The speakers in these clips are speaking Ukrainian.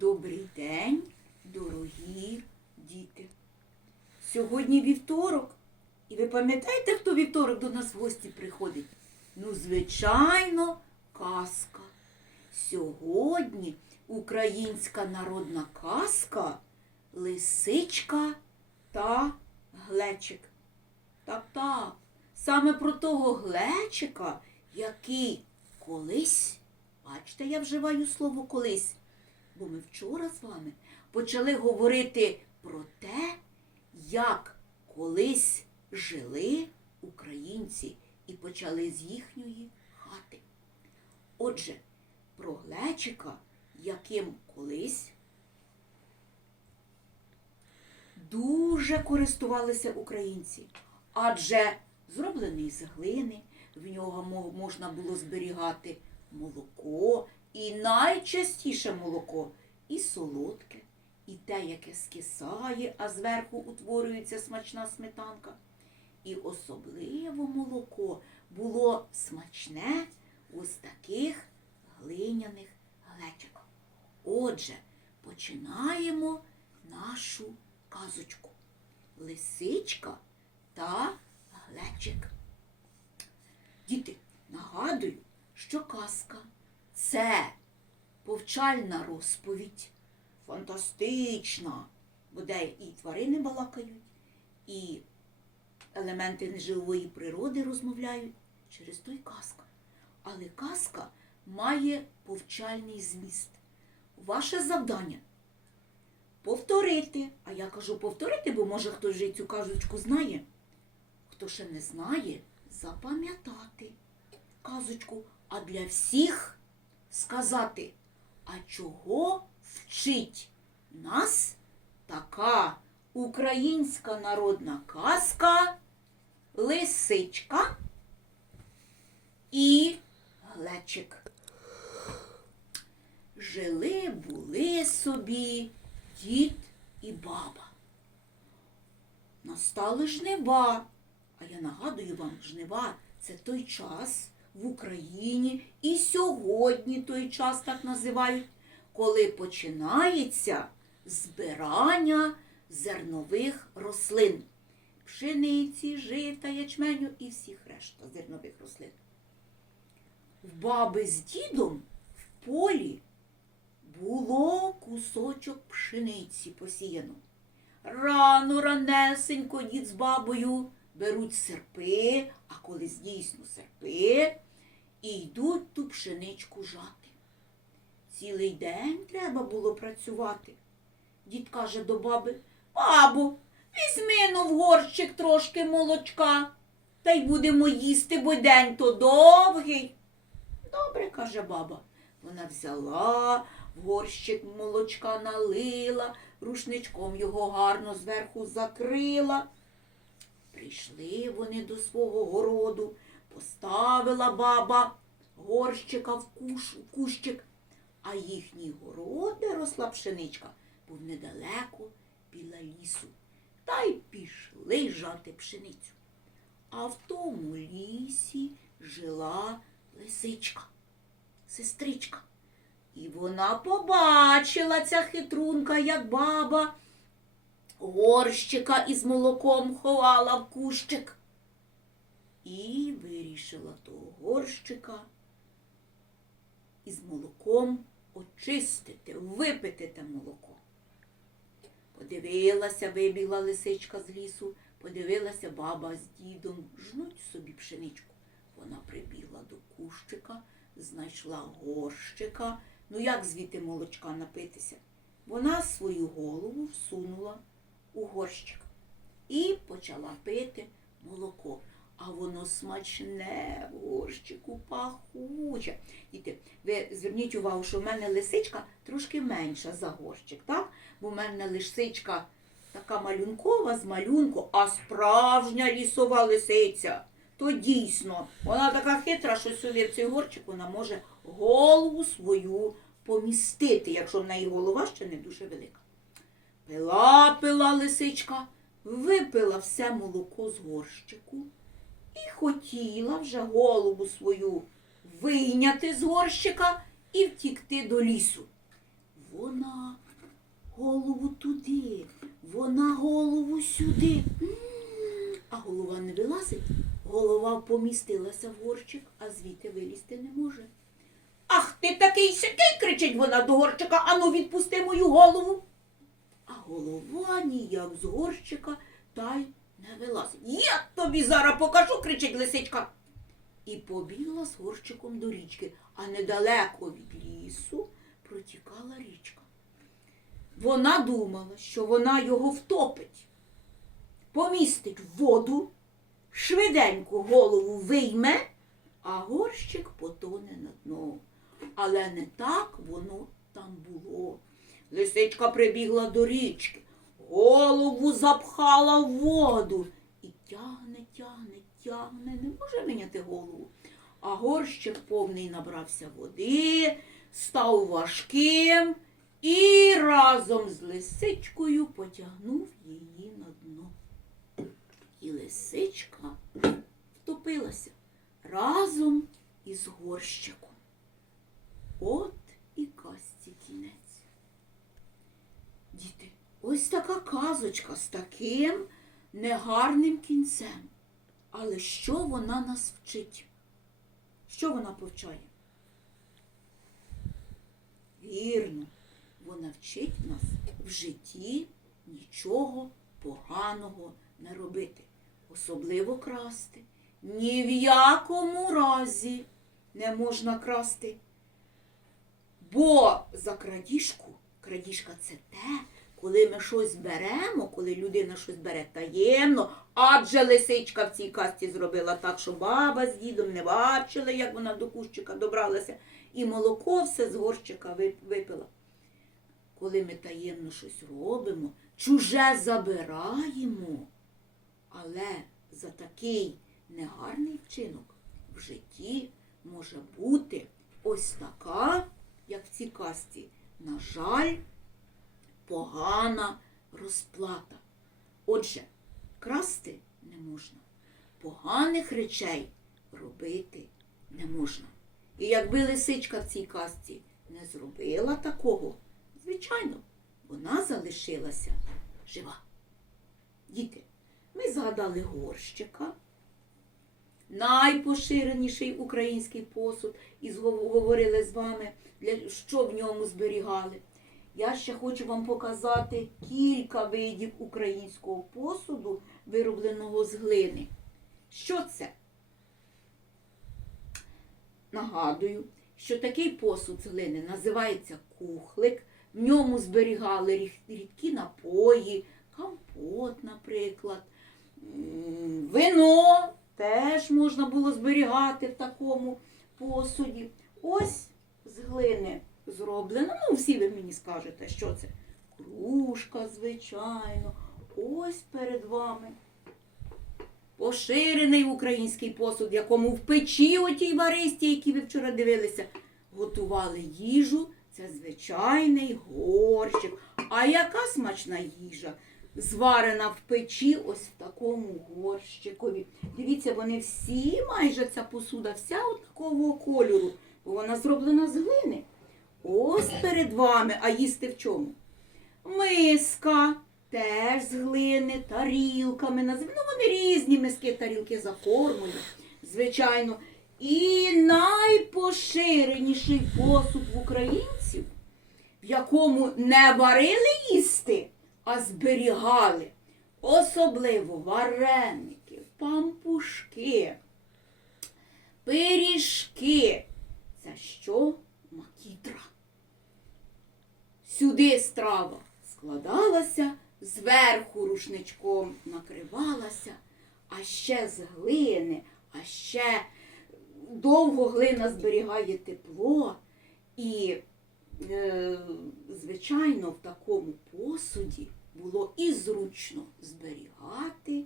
Добрий день, дорогі діти. Сьогодні вівторок. І ви пам'ятаєте, хто вівторок до нас в гості приходить? Ну, звичайно, казка. Сьогодні українська народна казка Лисичка та Глечик. Так, так, саме про того глечика, який колись, бачите, я вживаю слово колись, бо ми вчора з вами почали говорити про те, як колись жили українці і почали з їхньої хати. Отже, про глечика, яким колись дуже користувалися українці, адже зроблений з глини, в нього можна було зберігати молоко, і найчастіше молоко, і солодке, і те, яке скисає, а зверху утворюється смачна сметанка. І особливо молоко було смачне ось таких глиняних глечиках. Отже, починаємо нашу казочку. Лисичка та глечик. Діти, нагадую, що казка це повчальна розповідь, фантастична, бо де і тварини балакають, і елементи неживої природи розмовляють через той казка. Але казка має повчальний зміст. Ваше завдання повторити. А я кажу повторити, бо може хтось вже цю казочку знає. Хто ще не знає, запам'ятати казочку, а для всіх сказати, а чого вчить нас така українська народна казка Лисичка і Глечик. Жили були собі дід і баба. Настали жнива. А я нагадую вам, жнива це той час в Україні і сьогодні той час так називають, коли починається збирання зернових рослин. Пшениці, жита, ячменю і всіх решта зернових рослин. В баби з дідом в полі було кусочок пшениці посіяно. Рано ранесенько дід з бабою беруть серпи, а колись дійсно серпи, і йдуть ту пшеничку жати. Цілий день треба було працювати. Дід каже до баби, бабу, візьми ну в горщик трошки молочка, та й будемо їсти, бо день то довгий. Добре, каже баба. Вона взяла, в горщик молочка налила, рушничком його гарно зверху закрила. Прийшли вони до свого городу, поставила баба горщика в, куш, кущик, а їхній город, де росла пшеничка, був недалеко біля лісу. Та й пішли жати пшеницю. А в тому лісі жила лисичка, сестричка. І вона побачила ця хитрунка, як баба горщика із молоком ховала в кущик. І вирішила того горщика із молоком очистити, випити те молоко. Подивилася, вибігла лисичка з лісу, подивилася баба з дідом, жнуть собі пшеничку. Вона прибігла до кущика, знайшла горщика. Ну як звідти молочка напитися? Вона свою голову всунула у горщик і почала пити молоко. А воно смачне горщику пахуче. Діти, ви зверніть увагу, що в мене лисичка трошки менша за горщик, так? Бо в мене лисичка така малюнкова з малюнку, а справжня лісова лисиця. То дійсно, вона така хитра, що сюди в цей горчик вона може голову свою помістити, якщо в неї голова ще не дуже велика. Пила, пила лисичка, випила все молоко з горщику і хотіла вже голову свою вийняти з горщика і втікти до лісу. Вона голову туди, вона голову сюди. А голова не вилазить. Голова помістилася в горщик, а звідти вилізти не може. Ах ти такий сякий, кричить вона до горщика, ану відпусти мою голову. А голова ніяк з горщика та й не вилазить. Я тобі зараз покажу, кричить лисичка. І побігла з горщиком до річки, а недалеко від лісу протікала річка. Вона думала, що вона його втопить, помістить в воду, швиденько голову вийме, а горщик потоне на дно. Але не так воно там було. Лисичка прибігла до річки, голову запхала в воду і тягне, тягне, тягне, не може виняти голову. А горщик повний набрався води, став важким і разом з лисичкою потягнув її на дно. І лисичка втопилася разом із горщиком. От і казці кінець. Діти, ось така казочка з таким негарним кінцем. Але що вона нас вчить? Що вона повчає? Вірно, вона вчить нас в житті нічого поганого не робити, особливо красти. Ні в якому разі не можна красти. Бо за крадіжку, крадіжка це те, коли ми щось беремо, коли людина щось бере таємно, адже лисичка в цій касті зробила так, що баба з дідом не бачили, як вона до кущика добралася, і молоко все з горщика випила. Коли ми таємно щось робимо, чуже забираємо, але за такий негарний вчинок в житті може бути ось така, як в цій касті, на жаль, погана розплата. Отже, красти не можна, поганих речей робити не можна. І якби лисичка в цій касті не зробила такого, звичайно, вона залишилася жива. Діти, ми згадали горщика, найпоширеніший український посуд, і говорили з вами, що в ньому зберігали. Я ще хочу вам показати кілька видів українського посуду, виробленого з глини. Що це? Нагадую, що такий посуд з глини називається кухлик. В ньому зберігали рідкі напої, компот, наприклад. Вино теж можна було зберігати в такому посуді. Ось з глини зроблено. Ну, всі ви мені скажете, що це. Кружка, звичайно. Ось перед вами. Поширений український посуд, якому в печі отій варисті, які ви вчора дивилися, готували їжу. Це звичайний горщик. А яка смачна їжа? Зварена в печі ось в такому горщикові. Дивіться, вони всі, майже ця посуда, вся от такого кольору, бо вона зроблена з глини. Ось перед вами, а їсти в чому? Миска теж з глини, тарілками. назив- Ну, вони різні миски, тарілки за формою, звичайно. І найпоширеніший посуд в українців, в якому не варили їсти, а зберігали. Особливо вареники, пампушки, пиріжки. Це що? Макітра. Сюди страва складалася, зверху рушничком накривалася, а ще з глини, а ще довго глина зберігає тепло. І, е, звичайно, в такому посуді було і зручно зберігати,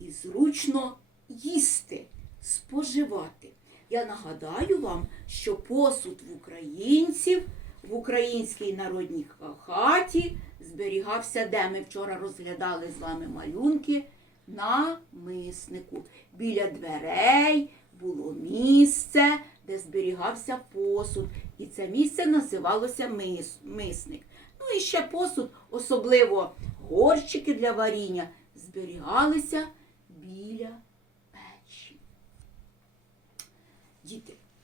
і зручно їсти, споживати. Я нагадаю вам, що посуд в українців в українській народній хаті зберігався, де ми вчора розглядали з вами малюнки на миснику. Біля дверей було місце, де зберігався посуд. І це місце називалося мис, мисник. Ну і ще посуд, особливо горщики для варіння, зберігалися біля печі. Діти,